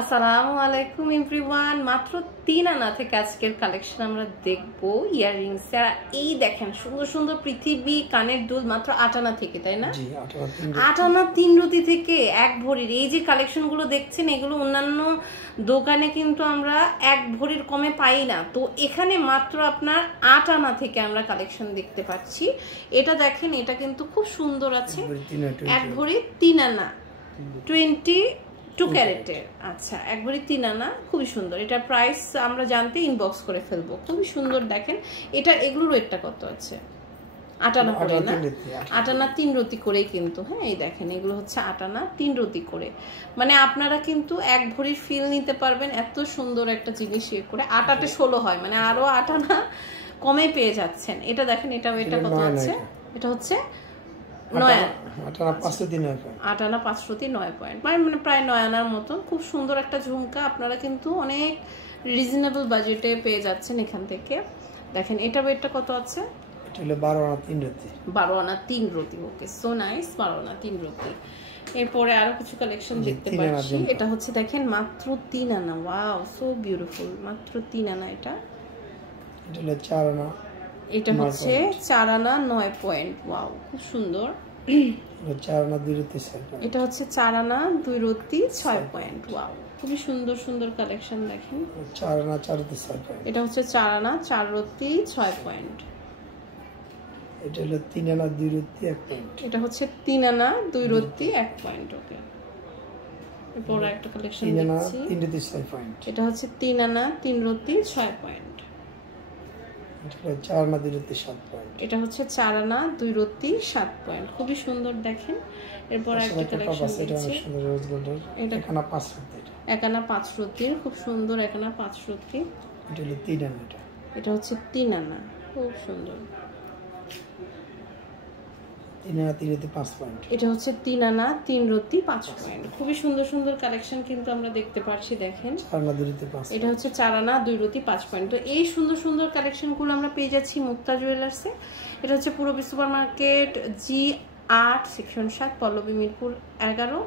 আসসালামু আলাইকুম এভরিওয়ান। মাত্র 3 আনা থেকে আজকের কালেকশন আমরা দেখবো ইয়াররিংস। এই দেখেন সুন্দর সুন্দর পৃথিবী কানের দুল মাত্র 8 আনা থেকে, তাই না? জি, 8 আনা 3 রতি থেকে 1 ভরির এই যে কালেকশন গুলো দেখছেন, এগুলো অন্যান্য দোকানে কিন্তু আমরা 1 ভরির কমে পাই না। তো এখানে মাত্র আপনার 8 আনা থেকে আমরা কালেকশন দেখতে পাচ্ছি। এটা দেখেন, এটা কিন্তু খুব সুন্দর আছে। 1 ভরি 3 আনা 22 ক্যারেটের। আচ্ছা, 1 ভরি 3 আনা, খুবই সুন্দর। এটার প্রাইস আমরা জানতে ইনবক্স করে ফেলবো। খুবই সুন্দর দেখেন। এটা এগুলোর রেটটা কত আছে? 8 আনা করে না? 8 আনা 3 রতি করেই কিন্তু। হ্যাঁ, এই দেখেন, এগুলো হচ্ছে 8 আনা 3 রতি করে। মানে আপনারা কিন্তু 1 ভরির ফিল নিতে পারবেন এত সুন্দর একটা জিনিস ইয়ে করে। 8 8 16 হয়, মানে আরো 8 আনা কমে পেয়ে যাচ্ছেন। এটা দেখেন, এটা কত আছে? এটা হচ্ছে 9 আনা 5 রতি 9 পয়েন্ট, মানে প্রায় 9 আনার মতো। খুব সুন্দর একটা ঝুমকা। আপনারা কিন্তু অনেক রিজনেবল বাজেটে পেয়ে যাচ্ছেন এখান থেকে। দেখেন, এটা ওয়েটটা কত আছে? এটা হলো 12 আনা 3 রতি। 12 আনা 3 রতি। ওকে, সো নাইস। 12 আনা 3 রতি। এরপরে আরো কিছু কালেকশন দেখতে পাচ্ছি। এটা হচ্ছে দেখেন মাত্র 3 আনা। Wow, so beautiful. মাত্র 3 আনা। এটা হলো 4 আনা। এটা হচ্ছে 4 আনা 9 পয়েন্ট। ওয়াও, খুব সুন্দর। 4 আনা 2 রতি 6 পয়েন্ট। এটা হচ্ছে 4 আনা 2 রতি 6 পয়েন্ট। ওয়াও, খুবই সুন্দর সুন্দর কালেকশন দেখেন। 4 আনা 4 রতি 6 পয়েন্ট। এটা হচ্ছে 4 আনা 4 রতি 6 পয়েন্ট। এটা হলো 3 আনা 2 রতি 1 পয়েন্ট। এটা হচ্ছে 3 আনা 2 রতি 1 পয়েন্ট। ওকে, এরপর একটা কালেকশন দেখছি। 3 রতি 6 পয়েন্ট। এটা হচ্ছে 3 আনা 3 রতি 6 পয়েন্ট। এটা হলো 4 আনা 2 রতি 7 পয়েন্ট। এটা হচ্ছে 4 আনা 2 রতি 7 পয়েন্ট। খুবই সুন্দর দেখেন। এরপর একটা কালেকশন দেখছি। এটা 1 আনা 5 রতি। 1 আনা 5 রতি, খুব সুন্দর। 1 আনা 5 রতি। এটা হলো 3 আনা। এটা হচ্ছে 3 আনা, খুব সুন্দর। 3 আনা 3 রতি 5 পয়েন্ট। এটা হচ্ছে 3 আনা 3 রতি 5 পয়েন্ট। খুবই সুন্দর সুন্দর কালেকশন কিন্তু আমরা দেখতে পাচ্ছি। দেখেন, 4 আনা 2 রতি 5। এটা হচ্ছে 4 আনা 2 রতি 5 পয়েন্ট। তো এই সুন্দর সুন্দর কালেকশনগুলো আমরা পেয়ে যাচ্ছি মুক্তা জুয়েলার্সে। এটা হচ্ছে Purabi super market, G8 section 7, Pallabi Mirpur 11,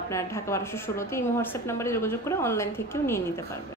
আপনার ঢাকা 1216-তে। এই হোয়াটসঅ্যাপ নাম্বারে যোগাযোগ করে অনলাইন থেকেও নিয়ে নিতে পারবেন।